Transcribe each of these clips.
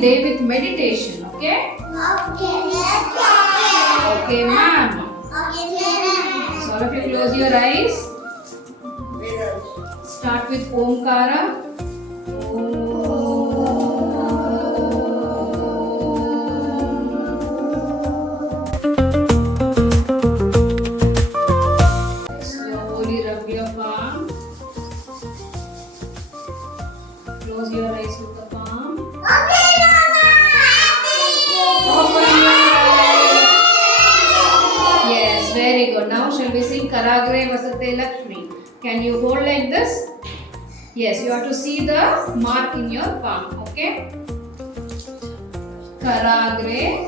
day with meditation, okay? Okay, ma'am. So all of you close your eyes. Start with Omkara. Slowly rub your palm. Close your eyes with the palm. Open your eyes. Yes, very good. Now shall we sing Karagre Vasate Lakshmi? Can you hold like this? Yes, you have to see the mark in your palm. Okay? Karagre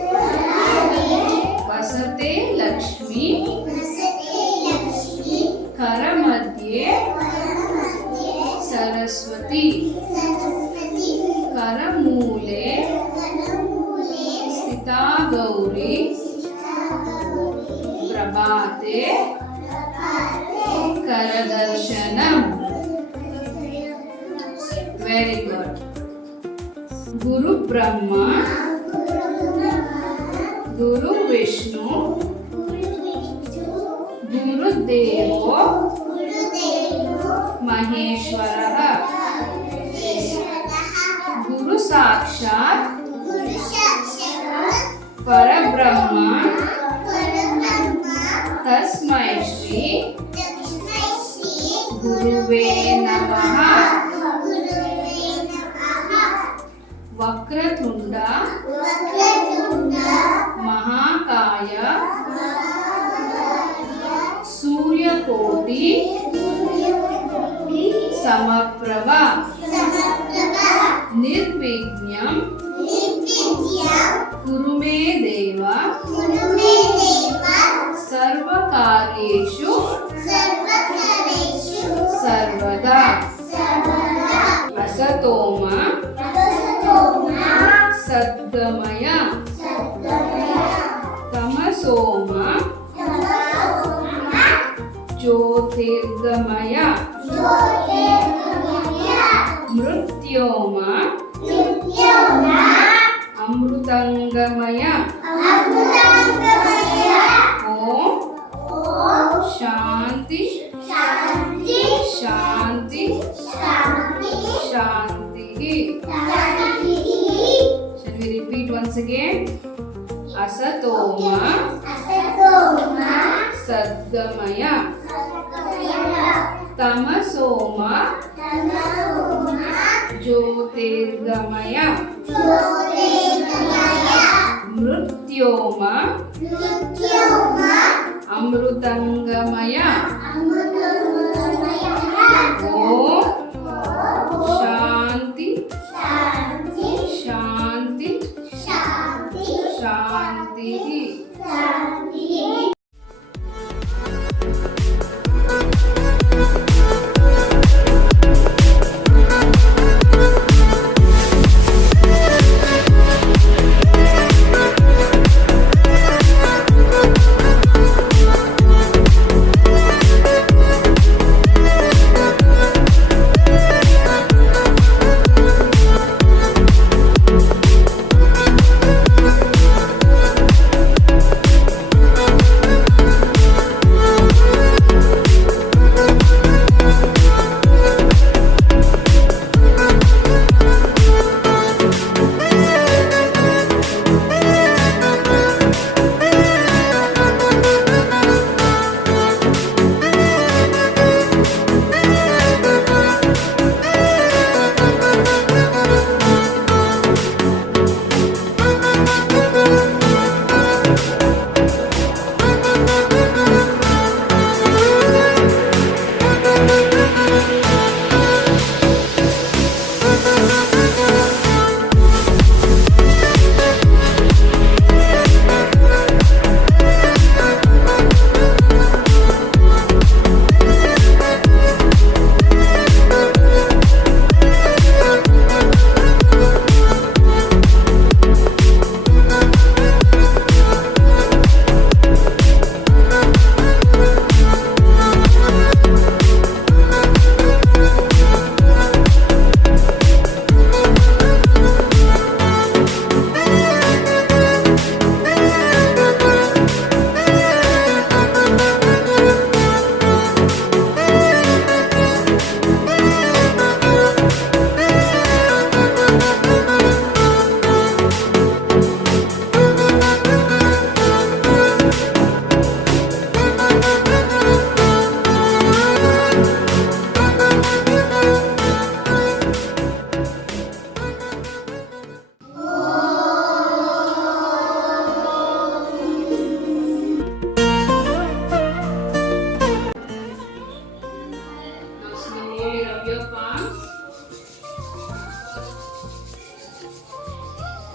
Vasate Lakshmi Karamadhye Saraswati Karamule Sthita Gauri Prabhate Karadarshanam. Very good. Guru Brahma, Guru Vishnu, Guru Devo, Maheshwara, Guru Sakshat, Parabrahma, Tasmai Shri, Guruve Namaha. Vakratunda Mahakaya Suryakoti Samaprabha Nirvighnyam Kurume Deva Sarvakaryeshu Sarvada Asatoma Sadgamaya Tamasoma Jyotirgamaya Mrutyoma Amrutangamaya Om Shanti Shanti Shanti. Shall we repeat once again? Asatoma Sadgamaya Tamasoma Jyotirgamaya Mrutyoma Amrutangamaya Om Shanti Shanti Shanti.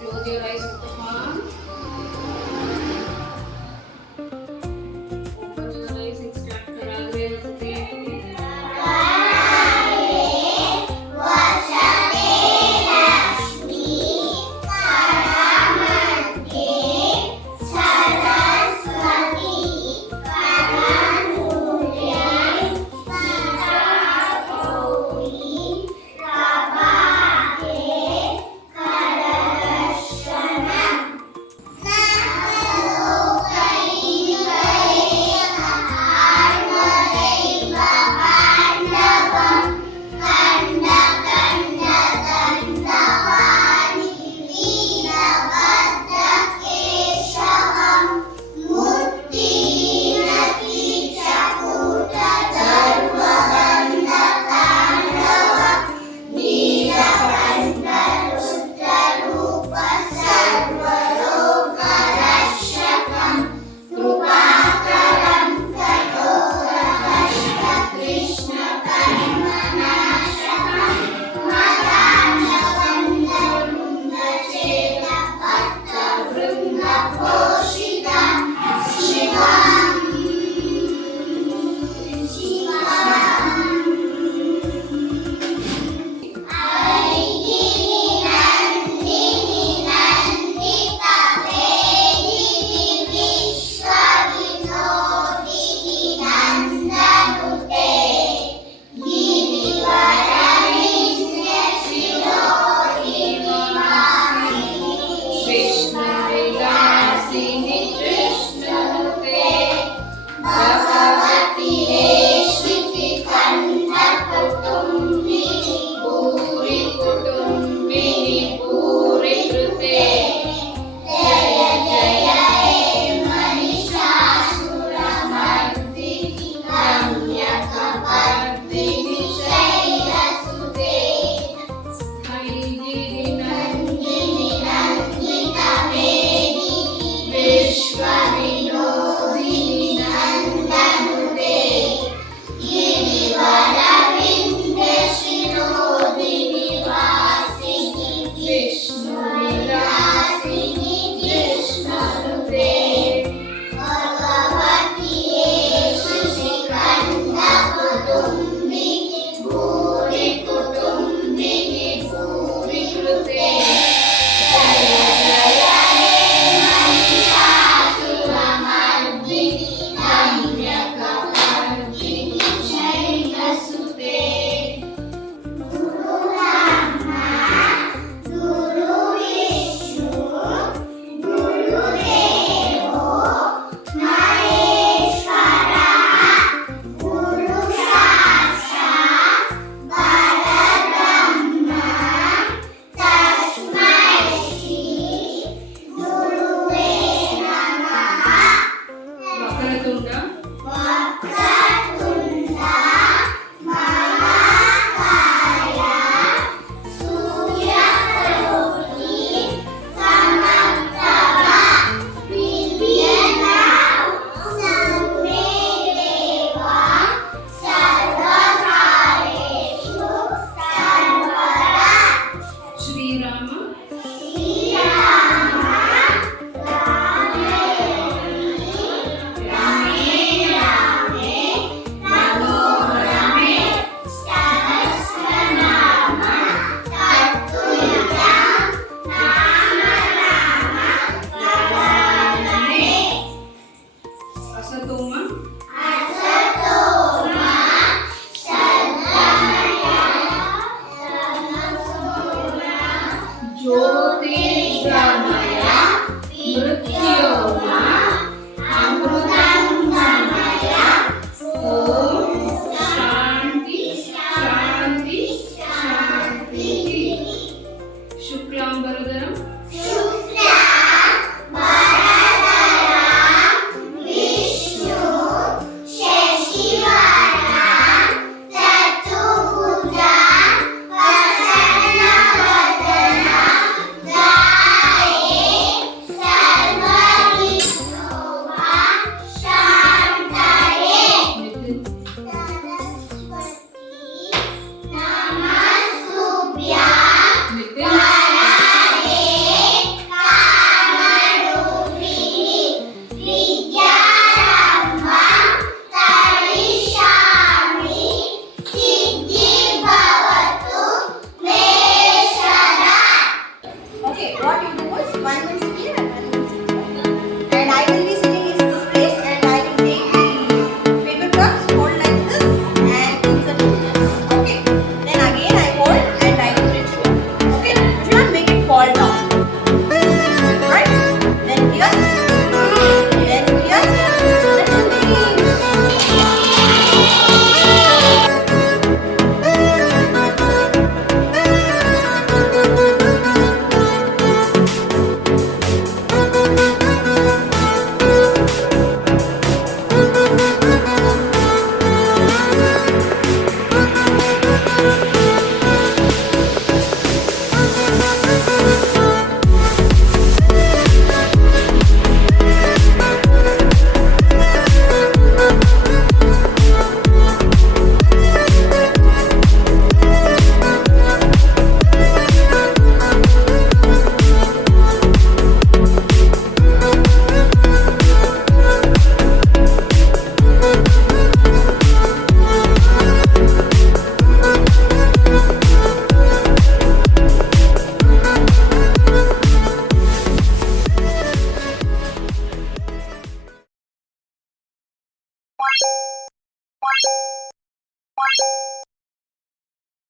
Close your eyes with the palm. Open your eyes and start Karagre Vasate. Okay, what you